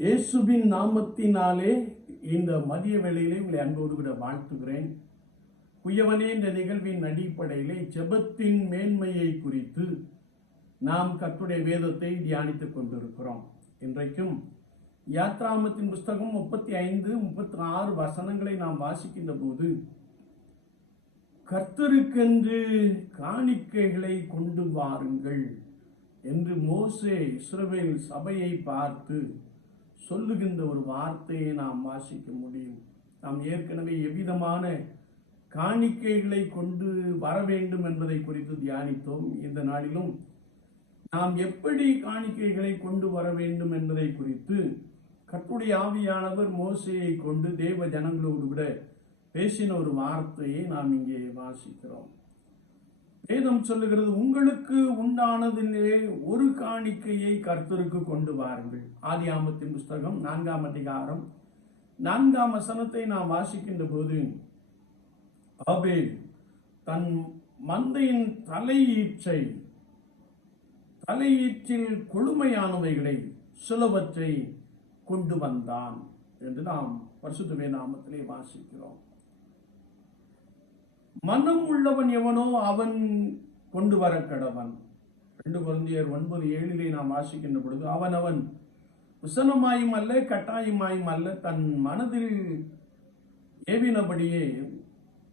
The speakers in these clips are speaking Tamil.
இயேசுவின் நாமத்தினாலே இந்த மதிய வேளையிலே உங்களை அன்போடு கூட வாழ்த்துகிறேன். குயவனே இந்த நிகழ்வின் அடிப்படையிலே ஜெபத்தின் மேன்மையை குறித்து நாம் கத்துடைய வேதத்தை தியானித்துக் கொண்டிருக்கிறோம். இன்றைக்கும் யாத்ராமத்தின் புஸ்தகம் முப்பத்தி ஐந்து முப்பத்தி ஆறு வசனங்களை நாம் வாசிக்கின்ற போது கர்த்தருக்கென்று காணிக்கைகளை கொண்டு வாருங்கள் என்று மோசே இஸ்ரவேல் சபையை பார்த்து சொல்லுகின்ற ஒரு வார்த்தையை நாம் வாசிக்க முடியும். நாம் ஏற்கனவே எவ்விதமான காணிக்கைகளை கொண்டு வர வேண்டும் என்பதை குறித்து தியானித்தோம். இந்த நாளிலும் நாம் எப்படி காணிக்கைகளை கொண்டு வர வேண்டும் என்பதை குறித்து கட்டுடைய ஆவியானவர் மோசையை கொண்டு தேவ ஜனங்களோடு விட பேசின ஒரு வார்த்தையை நாம் இங்கே வாசிக்கிறோம். வேதம் சொல்லுகிறது உங்களுக்கு உண்டானதிலே ஒரு காணிக்கையை கர்த்தருக்கு கொண்டு வாருங்கள். ஆதியாமத்தின் புஸ்தகம் நான்காம் அதிகாரம். நான்காம் வசனத்தை நாம் வாசிக்கின்ற போது ஆபேல் தன் மந்தையின் தலையீச்சை தலையீச்சில் கொழுமையானவைகளை சிலவற்றை கொண்டு வந்தான் என்று நாம் பரிசுத்தமே நாமத்திலே வாசிக்கிறோம். மனம் உள்ளவன் எவனோ அவன் கொண்டு வர கடவன் ரெண்டு குழந்தையர் ஒன்பது ஏழிலே நாம் வாசிக்கின்ற பொழுது அவன் அவன் உசனமாயும் அல்ல கட்டாயமாயும் அல்ல தன் மனதில் ஏவினபடியே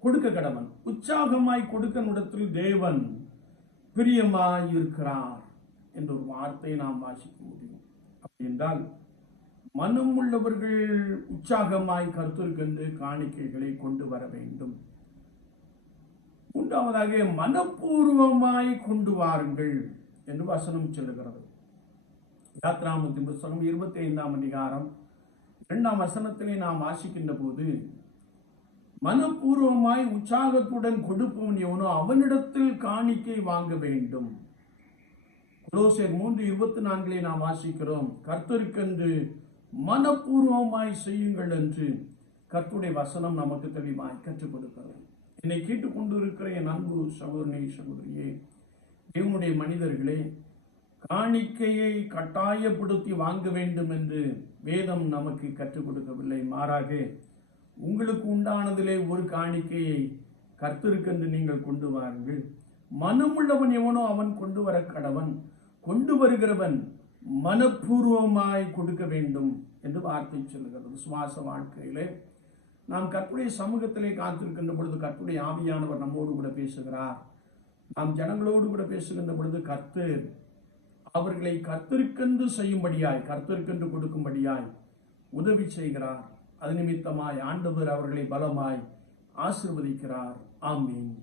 கொடுக்க கடவன் உற்சாகமாய் கொடுக்கனிடத்தில் தேவன் பிரியமாய் இருக்கிறார் என்ற ஒரு வார்த்தையை நாம் வாசிக்க முடியும். அப்படி என்றால் மனம் உள்ளவர்கள் உற்சாகமாய் கருத்திற்கென்று காணிக்கைகளை கொண்டு வர வேண்டும். மூன்றாவதாக மனப்பூர்வமாய் கொண்டு வாருங்கள் என்று வசனம் சொல்லுகிறது. யாத்ராமத்தின் புஸ்தகம் இருபத்தி ஐந்தாம் அதிகாரம் இரண்டாம் வசனத்திலே நாம் வாசிக்கின்ற போது மனப்பூர்வமாய் உற்சாகத்துடன் கொடுப்பவன் எவனோ அவனிடத்தில் காணிக்கை வாங்க வேண்டும். குலோசர் மூன்று இருபத்தி நான்கிலே நாம் வாசிக்கிறோம் கர்த்தருக்கென்று மனப்பூர்வமாய் செய்யுங்கள் என்று கர்த்துடைய வசனம் நமக்கு தெளிவாய் கற்றுக் கொடுக்கிறது. என்னை கேட்டுக்கொண்டு இருக்கிற என் அன்பு சகோதரனே சகோதரியே தேவனுடைய மனிதர்களே காணிக்கையை கட்டாயப்படுத்தி வாங்க வேண்டும் என்று வேதம் நமக்கு கற்றுக் கொடுக்கவில்லை. மாறாக உங்களுக்கு உண்டானதிலே ஒரு காணிக்கையை கர்த்தருக்கென்று நீங்கள் கொண்டு வாருங்கள். மனமுள்ளவன் எவனோ அவன் கொண்டு வர கடவன் கொண்டு வருகிறவன் மனப்பூர்வமாய் கொடுக்க வேண்டும் என்று வார்த்தை சொல்லுகிறது. விசுவாச வாழ்க்கையிலே நாம் கற்புடைய சமூகத்திலே காத்திருக்கின்ற பொழுது கற்புடைய ஆவியானவர் நம்மோடு கூட பேசுகிறார். நாம் ஜனங்களோடு கூட பேசுகின்ற பொழுது கர்த்தர் அவர்களை கர்த்தருக்கென்று செய்யும்படியாய் கர்த்தருக்கென்று கொடுக்கும்படியாய் உதவி செய்கிறார். அது நிமித்தமாய் ஆண்டவர் அவர்களை பலமாய் ஆசிர்வதிக்கிறார். ஆமீன்.